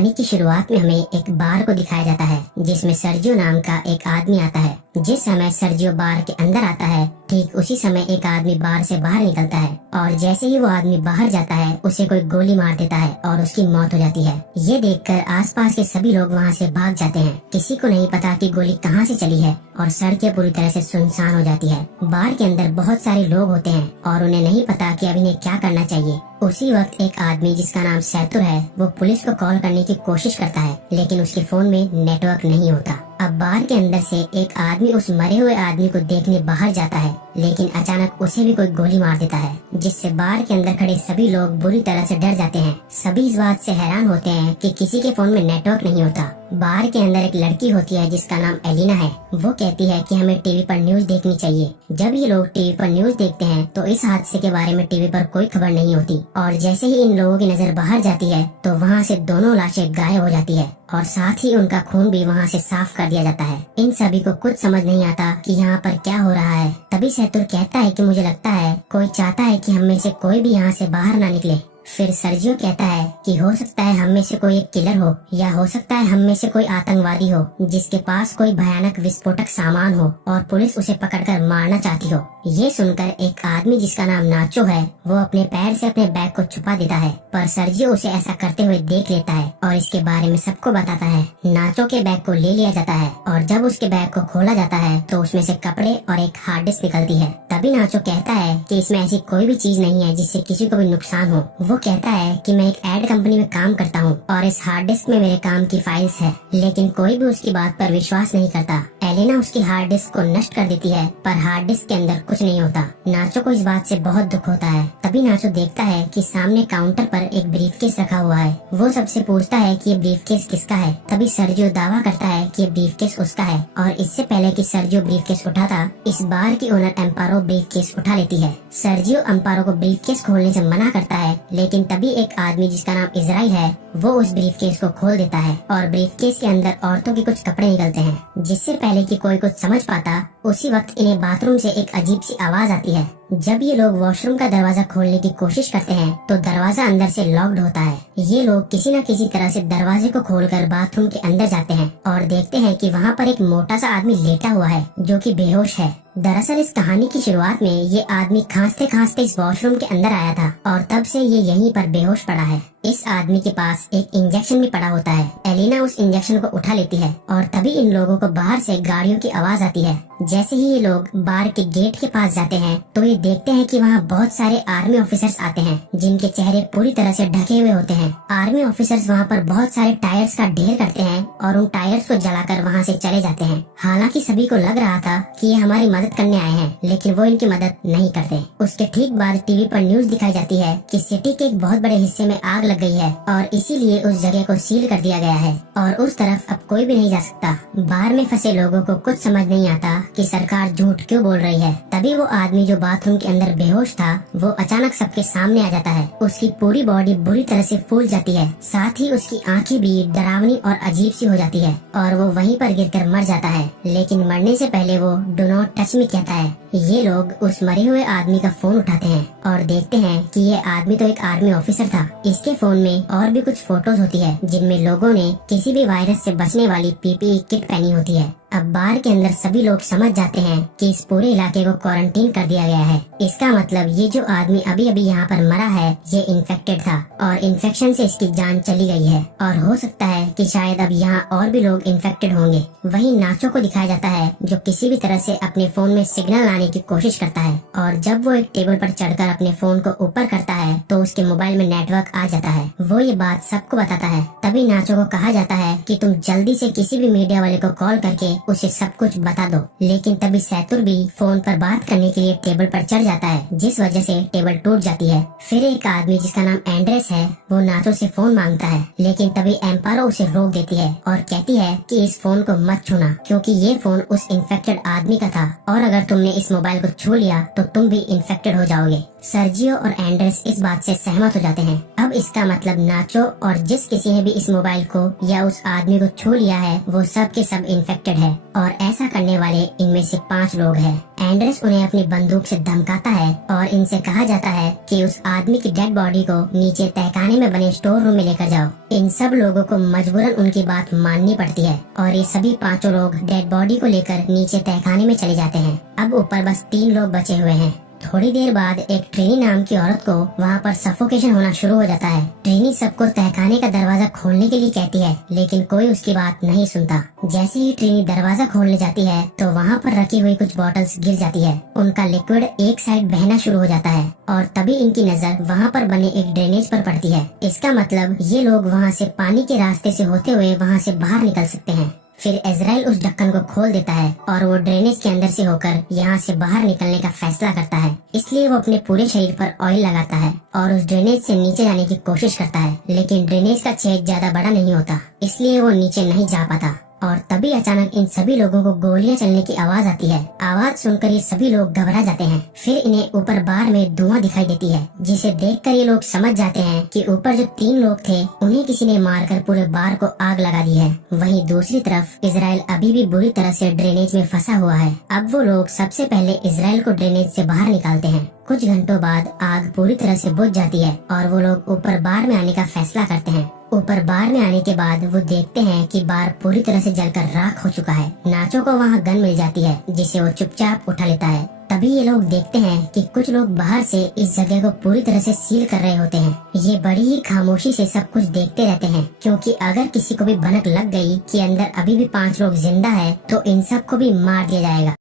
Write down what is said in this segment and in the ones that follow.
कहानी की शुरुआत में हमें एक बार को दिखाया जाता है जिसमें सर्जियो नाम का एक आदमी आता है। जिस समय सर्जियो बार के अंदर आता है ठीक उसी समय एक आदमी बार से बाहर निकलता है और जैसे ही वो आदमी बाहर जाता है उसे कोई गोली मार देता है और उसकी मौत हो जाती है। ये देखकर आसपास के सभी लोग वहाँ से भाग जाते हैं। किसी को नहीं पता कि गोली कहाँ से चली है और सड़कें पूरी तरह से सुनसान हो जाती है। बार के अंदर बहुत सारे लोग होते हैं और उन्हें नहीं पता कि अब इन्हें क्या करना चाहिए। उसी वक्त एक आदमी जिसका नाम सैतुर है वो पुलिस को कॉल करने की कोशिश करता है लेकिन उसके फोन में नेटवर्क नहीं होता। अब बार के अंदर से एक आदमी उस मरे हुए आदमी को देखने बाहर जाता है लेकिन अचानक उसे भी कोई गोली मार देता है जिससे बार के अंदर खड़े सभी लोग बुरी तरह से डर जाते हैं। सभी इस बात से हैरान होते हैं कि किसी के फोन में नेटवर्क नहीं होता। बार के अंदर एक लड़की होती है जिसका नाम एलिना है। वो कहती है कि हमें टीवी पर न्यूज देखनी चाहिए। जब ये लोग टीवी पर न्यूज देखते हैं तो इस हादसे के बारे में टीवी पर कोई खबर नहीं होती और जैसे ही इन लोगों की नजर बाहर जाती है तो वहाँ से दोनों लाशें गायब हो जाती है और साथ ही उनका खून भी वहाँ से साफ कर दिया जाता है। इन सभी को कुछ समझ नहीं आता कि यहाँ पर क्या हो रहा है। तभी सैतुर कहता है कि मुझे लगता है कोई चाहता है कि हम में से कोई भी यहाँ से बाहर ना निकले। फिर सर्जियो कहता है कि हो सकता है हम में से कोई एक किलर हो या हो सकता है हम में से कोई आतंकवादी हो जिसके पास कोई भयानक विस्फोटक सामान हो और पुलिस उसे पकड़कर मारना चाहती हो। ये सुनकर एक आदमी जिसका नाम नाचो है वो अपने पैर से अपने बैग को छुपा देता है पर सर्जियो उसे ऐसा करते हुए देख लेता है और इसके बारे में सबको बताता है। नाचो के बैग को ले लिया जाता है और जब उसके बैग को खोला जाता है तो उसमें से कपड़े और एक हार्ड डिस्क निकलती है। तभी नाचो कहता है कि इसमें ऐसी कोई भी चीज नहीं है जिससे किसी को भी नुकसान हो। वो कहता है कि मैं एक एड कंपनी में काम करता हूँ और इस हार्ड डिस्क में मेरे काम की फाइल्स है लेकिन कोई भी उसकी बात पर विश्वास नहीं करता। एलिना उसकी हार्ड डिस्क को नष्ट कर देती है पर हार्ड डिस्क के अंदर कुछ नहीं होता। नाचो को इस बात से बहुत दुख होता है। तभी नाचो देखता है कि सामने काउंटर पर एक ब्रीफकेस रखा हुआ है। वो सबसे पूछता है कि ये ब्रीफकेस किसका है। तभी सर्जियो दावा करता है कि ये ब्रीफकेस उसका है और इससे पहले कि सर्जियो ब्रीफकेस उठाता इस बार की ओनर एम्पारो ब्रीफकेस उठा लेती है। सर्जियो एम्पारो को ब्रीफकेस खोलने से मना करता है लेकिन तभी एक आदमी जिसका नाम इजराइल है वो उस ब्रीफकेस को खोल देता है और ब्रीफकेस के अंदर औरतों के कुछ कपड़े निकलते हैं। जिससे पहले कि कोई कुछ समझ पाता उसी वक्त इन्हें बाथरूम से एक अजीब सी आवाज आती है। जब ये लोग वॉशरूम का दरवाजा खोलने की कोशिश करते हैं तो दरवाजा अंदर से लॉक्ड होता है। ये लोग किसी न किसी तरह से दरवाजे को खोलकर बाथरूम के अंदर जाते हैं और देखते हैं कि वहाँ पर एक मोटा सा आदमी लेटा हुआ है जो कि बेहोश है। दरअसल इस कहानी की शुरुआत में ये आदमी खांसते खांसते इस वॉशरूम के अंदर आया था और तब से ये यहीं पर बेहोश पड़ा है। इस आदमी के पास एक इंजेक्शन भी पड़ा होता है। एलिना उस इंजेक्शन को उठा लेती है और तभी इन लोगों को बाहर से गाड़ियों की आवाज आती है। जैसे ही ये लोग बार के गेट के पास जाते हैं तो ये देखते हैं कि वहाँ बहुत सारे आर्मी ऑफिसर्स आते हैं जिनके चेहरे पूरी तरह से ढके हुए होते हैं। आर्मी ऑफिसर्स वहाँ पर बहुत सारे टायर्स का ढेर करते हैं और उन टायर्स को जलाकर वहाँ से चले जाते हैं। हालांकि सभी को लग रहा था कि ये हमारी मदद करने आए हैं लेकिन वो इनकी मदद नहीं करते। उसके ठीक बाद टीवी पर न्यूज दिखाई जाती है कि सिटी के एक बहुत बड़े हिस्से में आग लग गई है और इसीलिए उस जगह को सील कर दिया गया है और उस तरफ अब कोई भी नहीं जा सकता। बार में फंसे लोगों को कुछ समझ नहीं आता कि सरकार झूठ क्यों बोल रही है। तभी वो आदमी जो बाथरूम के अंदर बेहोश था वो अचानक सबके सामने आ जाता है। उसकी पूरी बॉडी बुरी तरह से फूल जाती है, साथ ही उसकी आंखें भी डरावनी और अजीब सी हो जाती है और वो वहीं पर गिरकर मर जाता है। लेकिन मरने से पहले वो डू नॉट टच मी कहता है। ये लोग उस मरे हुए आदमी का फोन उठाते हैं और देखते हैं कि ये आदमी तो एक आर्मी ऑफिसर था। इसके फोन में और भी कुछ फोटोज होती है जिनमें लोगों ने किसी भी वायरस से बचने वाली पीपीई किट पहनी होती है। अब बार के अंदर सभी लोग समझ जाते हैं कि इस पूरे इलाके को क्वारंटीन कर दिया गया है। इसका मतलब ये जो आदमी अभी अभी यहाँ पर मरा है ये इन्फेक्टेड था और इन्फेक्शन से इसकी जान चली गई है और हो सकता है कि शायद अब यहाँ और भी लोग इन्फेक्टेड होंगे। वहीं नाचो को दिखाया जाता है जो किसी भी तरह से अपने फोन में सिग्नल लाने की कोशिश करता है और जब वो एक टेबल पर चढ़कर अपने फोन को ऊपर करता है तो उसके मोबाइल में नेटवर्क आ जाता है। वो ये बात सबको बताता है। तभी नाचो को कहा जाता है कि तुम जल्दी से किसी भी मीडिया वाले को कॉल करके उसे सब कुछ बता दो। लेकिन तभी सैतुर भी फोन पर बात करने के लिए टेबल पर चढ़ जाता है जिस वजह से टेबल टूट जाती है। फिर एक आदमी जिसका नाम एंड्रेस है वो नाचो से फोन मांगता है लेकिन तभी एम्पारो उसे रोक देती है और कहती है कि इस फोन को मत छूना क्योंकि ये फोन उस इन्फेक्टेड आदमी का था और अगर तुमने इस मोबाइल को छू लिया तो तुम भी इन्फेक्टेड हो जाओगे। सर्जियो और एंड्रेस इस बात से सहमत हो जाते हैं। अब इसका मतलब नाचो और जिस किसी ने भी इस मोबाइल को या उस आदमी को छू लिया है वो सब के सब इन्फेक्टेड है और ऐसा करने वाले इनमें से 5 लोग हैं। एंड्रेस उन्हें अपनी बंदूक से धमकाता है और इनसे कहा जाता है कि उस आदमी की डेड बॉडी को नीचे तहखाने में बने स्टोर रूम में लेकर जाओ। इन सब लोगों को मजबूरन उनकी बात माननी पड़ती है और ये सभी 5 लोग डेड बॉडी को लेकर नीचे तहखाने में चले जाते हैं। अब ऊपर बस 3 लोग बचे हुए हैं। थोड़ी देर बाद एक ट्रेनी नाम की औरत को वहाँ पर सफोकेशन होना शुरू हो जाता है। ट्रेनी सबको तहखाने का दरवाजा खोलने के लिए कहती है, लेकिन कोई उसकी बात नहीं सुनता। जैसे ही ट्रेनी दरवाजा खोलने जाती है तो वहाँ पर रखी हुई कुछ बॉटल्स गिर जाती है। उनका लिक्विड एक साइड बहना शुरू हो जाता है और तभी इनकी नजर वहाँ पर बने एक ड्रेनेज पर पड़ती है। इसका मतलब ये लोग वहाँ से पानी के रास्ते से होते हुए वहाँ से बाहर निकल सकते हैं। फिर इजराइल उस ढक्कन को खोल देता है और वो ड्रेनेज के अंदर से होकर यहाँ से बाहर निकलने का फैसला करता है। इसलिए वो अपने पूरे शरीर पर ऑयल लगाता है और उस ड्रेनेज से नीचे जाने की कोशिश करता है, लेकिन ड्रेनेज का छेद ज्यादा बड़ा नहीं होता, इसलिए वो नीचे नहीं जा पाता। और तभी अचानक इन सभी लोगों को गोलियां चलने की आवाज आती है। आवाज सुनकर ये सभी लोग घबरा जाते हैं। फिर इन्हें ऊपर बार में धुआं दिखाई देती है, जिसे देखकर ये लोग समझ जाते हैं कि ऊपर जो 3 लोग थे उन्हें किसी ने मारकर पूरे बार को आग लगा दी है। वहीं दूसरी तरफ इजराइल अभी भी बुरी तरह से ड्रेनेज में फंसा हुआ है। अब वो लोग सबसे पहले इजराइल को ड्रेनेज से बाहर निकालते हैं। कुछ घंटों बाद आग पूरी तरह से बुझ जाती है और वो लोग ऊपर बार में आने का फैसला करते हैं। ऊपर बार में आने के बाद वो देखते हैं कि बार पूरी तरह से जलकर राख हो चुका है। नाचो को वहाँ गन मिल जाती है, जिसे वो चुपचाप उठा लेता है। तभी ये लोग देखते हैं कि कुछ लोग बाहर से इस जगह को पूरी तरह से सील कर रहे होते हैं। ये बड़ी ही खामोशी से सब कुछ देखते रहते हैं, क्योंकि अगर किसी को भी भनक लग गई कि अंदर अभी भी 5 लोग जिंदा है तो इन सब को भी मार दिया जाएगा।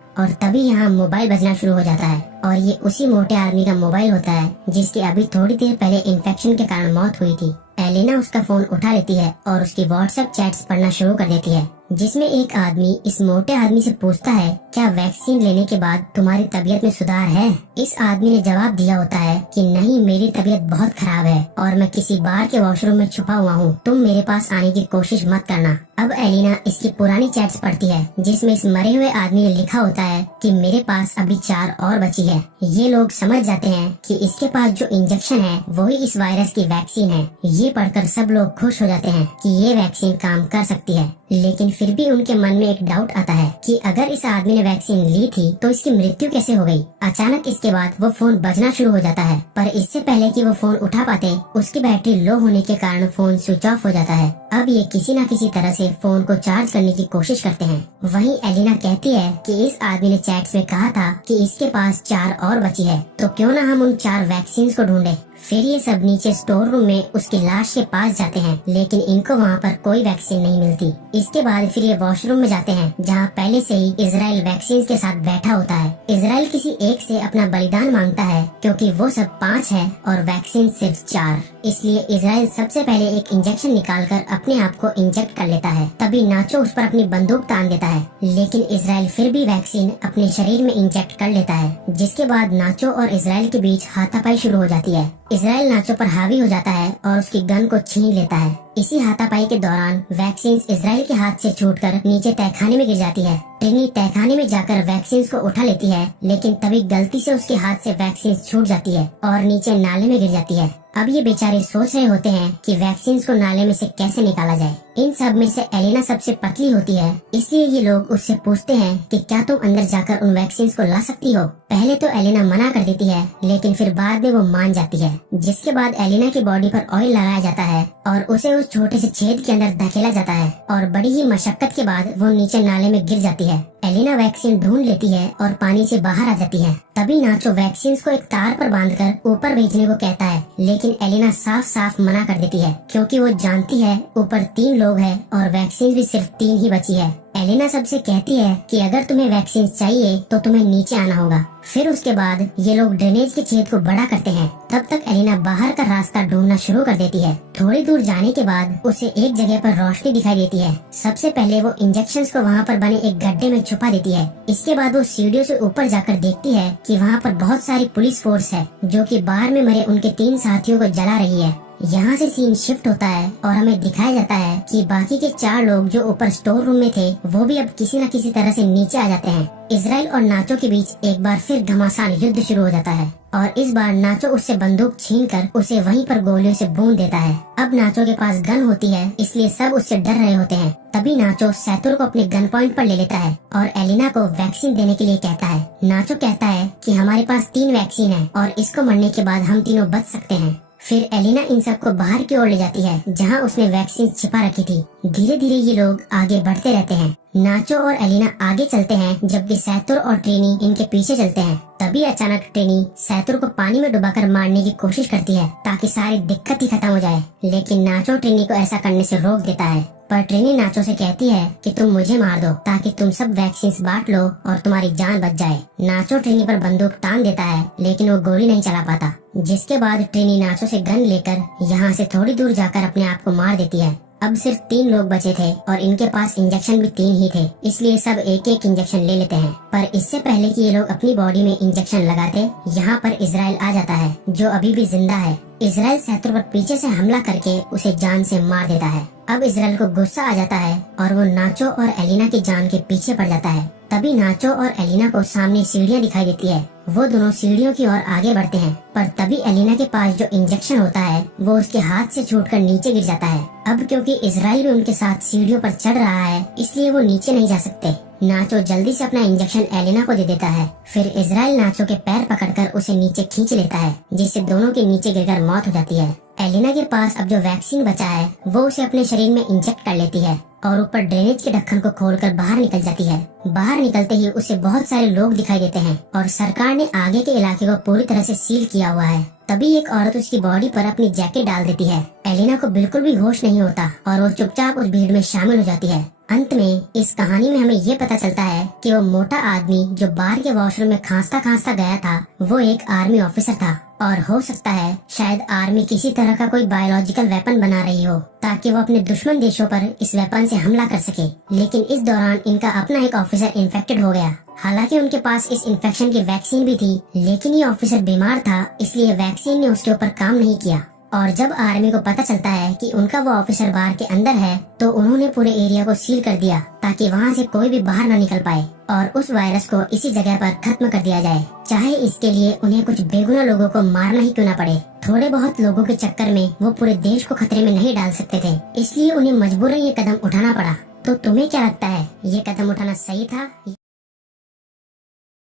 और तभी यहाँ मोबाइल बजना शुरू हो जाता है और ये उसी मोटे आदमी का मोबाइल होता है जिसकी अभी थोड़ी देर पहले इन्फेक्शन के कारण मौत हुई थी। एलेना उसका फोन उठा लेती है और उसकी व्हाट्सएप चैट्स पढ़ना शुरू कर देती है, जिसमें एक आदमी इस मोटे आदमी से पूछता है, क्या वैक्सीन लेने के बाद तुम्हारी तबीयत में सुधार है? इस आदमी ने जवाब दिया होता है कि नहीं, मेरी तबीयत बहुत खराब है और मैं किसी बार के वॉशरूम में छुपा हुआ हूँ, तुम मेरे पास आने की कोशिश मत करना। अब एलिना इसकी पुरानी चैट्स पढ़ती है, जिसमें इस मरे हुए आदमी ने लिखा होता है कि मेरे पास अभी 4 और बची है। ये लोग समझ जाते हैं कि इसके पास जो इंजेक्शन है वही इस वायरस की वैक्सीन है। ये पढ़कर सब लोग खुश हो जाते हैं कि ये वैक्सीन काम कर सकती है, लेकिन फिर भी उनके मन में एक डाउट आता है कि अगर इस आदमी ने वैक्सीन ली थी तो इसकी मृत्यु कैसे हो गई। अचानक इसके बाद वो फोन बजना शुरू हो जाता है, पर इससे पहले कि वो फोन उठा पाते उसकी बैटरी लो होने के कारण फोन स्विच ऑफ हो जाता है। अब ये किसी न किसी तरह से फोन को चार्ज करने की कोशिश करते हैं। वहीं एलिना कहती है कि इस आदमी ने चैट्स में कहा था कि इसके पास 4 और बची है, तो क्यों न हम उन 4 वैक्सीन को ढूंढे। फिर ये सब नीचे स्टोर रूम में उसकी लाश के पास जाते हैं, लेकिन इनको वहाँ पर कोई वैक्सीन नहीं मिलती। इसके बाद फिर ये वॉशरूम में जाते हैं, जहाँ पहले से ही इजराइल वैक्सीन के साथ बैठा होता है। इजराइल किसी एक से अपना बलिदान मांगता है, क्योंकि वो सब 5 है और वैक्सीन सिर्फ 4। इसलिए इजराइल सबसे पहले एक इंजेक्शन निकालकर अपने आप को इंजेक्ट कर लेता है। तभी नाचो उस पर अपनी बंदूक तान देता है, लेकिन इजराइल फिर भी वैक्सीन अपने शरीर में इंजेक्ट कर लेता है। जिसके बाद नाचो और इजराइल के बीच हाथापाई शुरू हो जाती है। इजराइल नाचो पर हावी हो जाता है और उसकी गन को छीन लेता है। इसी हाथापाई के दौरान वैक्सीन इजराइल के हाथ से छूटकर नीचे तहखाने में गिर जाती है। ट्रिनी तहखाने में जाकर वैक्सीन को उठा लेती है, लेकिन तभी गलती से उसके हाथ से वैक्सीन छूट जाती है और नीचे नाले में गिर जाती है। अब ये बेचारे सोच रहे होते हैं कि वैक्सीन को नाले में से कैसे निकाला जाए। इन सब में से एलिना सबसे पतली होती है, इसलिए ये लोग उससे पूछते हैं कि क्या तुम अंदर जाकर उन वैक्सीन को ला सकती हो। पहले तो एलिना मना कर देती है, लेकिन फिर बाद में वो मान जाती है। जिसके बाद एलिना की बॉडी पर ऑयल लगाया जाता है और उसे उस छोटे से छेद के अंदर धकेला जाता है और बड़ी ही मशक्कत के बाद वो नीचे नाले में गिर जाती है। एलिना वैक्सीन ढूंढ लेती है और पानी से बाहर आ जाती है। तभी नाचो वैक्सीन को एक तार पर बांधकर ऊपर भेजने को कहता है, लेकिन एलिना साफ साफ मना कर देती है, क्योंकि वो जानती है ऊपर 3 लोग हैं और वैक्सीन भी सिर्फ 3 ही बची है। एलिना सबसे कहती है कि अगर तुम्हें वैक्सीन चाहिए तो तुम्हें नीचे आना होगा। फिर उसके बाद ये लोग ड्रेनेज के छेद को बड़ा करते हैं। तब तक एलिना बाहर का रास्ता ढूंढना शुरू कर देती है। थोड़ी दूर जाने के बाद उसे एक जगह पर रोशनी दिखाई देती है। सबसे पहले वो इंजेक्शंस को वहाँ पर बने एक गड्ढे में छुपा देती है। इसके बाद वो सीढ़ियों से ऊपर जाकर देखती है कि वहाँ पर बहुत सारी पुलिस फोर्स है, जो कि बाहर में मरे उनके 3 साथियों को जला रही है। यहाँ से सीन शिफ्ट होता है और हमें दिखाया जाता है कि बाकी के 4 लोग जो ऊपर स्टोर रूम में थे वो भी अब किसी न किसी तरह से नीचे आ जाते हैं। इजराइल और नाचो के बीच एक बार फिर घमासान युद्ध शुरू हो जाता है और इस बार नाचो उससे बंदूक छीनकर उसे वहीं पर गोलियों से भून देता है। अब नाचो के पास गन होती है इसलिए सब उससे डर रहे होते हैं। तभी नाचो सैतुर को अपने गन पॉइंट पर ले लेता है और एलिना को वैक्सीन देने के लिए कहता है। नाचो कहता है कि हमारे पास 3 वैक्सीन है और इसको मरने के बाद हम तीनों बच सकते हैं। फिर एलिना इन सबको बाहर की ओर ले जाती है जहां उसने वैक्सीन छिपा रखी थी। धीरे धीरे ये लोग आगे बढ़ते रहते हैं। नाचो और एलिना आगे चलते हैं जबकि सैतुर और ट्रेनी इनके पीछे चलते हैं। तभी अचानक ट्रेनी सैतुर को पानी में डुबाकर मारने की कोशिश करती है ताकि सारी दिक्कत ही खत्म हो जाए, लेकिन नाचो ट्रेनी को ऐसा करने से रोक देता है। पर ट्रेनी नाचो से कहती है कि तुम मुझे मार दो ताकि तुम सब वैक्सीन बांट लो और तुम्हारी जान बच जाए। नाचो ट्रेनी पर बंदूक तान देता है लेकिन वो गोली नहीं चला पाता, जिसके बाद ट्रेनी नाचो से गन लेकर यहाँ से थोड़ी दूर जाकर अपने आप को मार देती है। अब सिर्फ 3 लोग बचे थे और इनके पास इंजेक्शन भी 3 ही थे, इसलिए सब एक एक इंजेक्शन ले लेते हैं। पर इससे पहले कि ये लोग अपनी बॉडी में इंजेक्शन लगाते, यहाँ पर इजराइल आ जाता है जो अभी भी जिंदा है। इजराइल सैतुर पर पीछे से हमला करके उसे जान से मार देता है। अब इजराइल को गुस्सा आ जाता है और वो नाचो और एलिना की जान के पीछे पड़ जाता है। तभी नाचो और एलिना को सामने सीढ़ियाँ दिखाई देती है। वो दोनों सीढ़ियों की ओर आगे बढ़ते हैं, पर तभी एलिना के पास जो इंजेक्शन होता है वो उसके हाथ से छूटकर नीचे गिर जाता है। अब क्योंकि इजराइल भी उनके साथ सीढ़ियों पर चढ़ रहा है इसलिए वो नीचे नहीं जा सकते। नाचो जल्दी से अपना इंजेक्शन एलिना को दे देता है। फिर इजराइल नाचो के पैर पकड़कर उसे नीचे खींच लेता है, जिससे दोनों के नीचे गिरकर मौत हो जाती है। एलिना के पास अब जो वैक्सीन बचा है वो उसे अपने शरीर में इंजेक्ट कर लेती है और ऊपर ड्रेनेज के ढक्कन को खोलकर बाहर निकल जाती है। बाहर निकलते ही उसे बहुत सारे लोग दिखाई देते हैं और सरकार ने आगे के इलाके को पूरी तरह से सील किया हुआ है। तभी एक औरत उसकी बॉडी पर अपनी जैकेट डाल देती है। एलिना को बिल्कुल भी होश नहीं होता और वो चुपचाप उस भीड़ में शामिल हो जाती है। अंत में इस कहानी में हमें ये पता चलता है कि वो मोटा आदमी जो बाहर के वॉशरूम में खांसता खांसता गया था वो एक आर्मी ऑफिसर था और हो सकता है शायद आर्मी किसी तरह का कोई बायोलॉजिकल वेपन बना रही हो ताकि वो अपने दुश्मन देशों पर इस वेपन से हमला कर सके। लेकिन इस दौरान इनका अपना एक ऑफिसर इन्फेक्टेड हो गया। हालांकि उनके पास इस इन्फेक्शन की वैक्सीन भी थी, लेकिन ये ऑफिसर बीमार था इसलिए वैक्सीन ने उसके ऊपर काम नहीं किया। और जब आर्मी को पता चलता है कि उनका वो ऑफिसर बाहर के अंदर है तो उन्होंने पूरे एरिया को सील कर दिया ताकि वहाँ से कोई भी बाहर न निकल पाए और उस वायरस को इसी जगह पर खत्म कर दिया जाए, चाहे इसके लिए उन्हें कुछ बेगुनाह लोगों को मारना ही क्यों न पड़े। थोड़े बहुत लोगों के चक्कर में वो पूरे देश को खतरे में नहीं डाल सकते थे, इसलिए उन्हें मजबूरन ये कदम उठाना पड़ा। तो तुम्हें क्या लगता है, ये कदम उठाना सही था?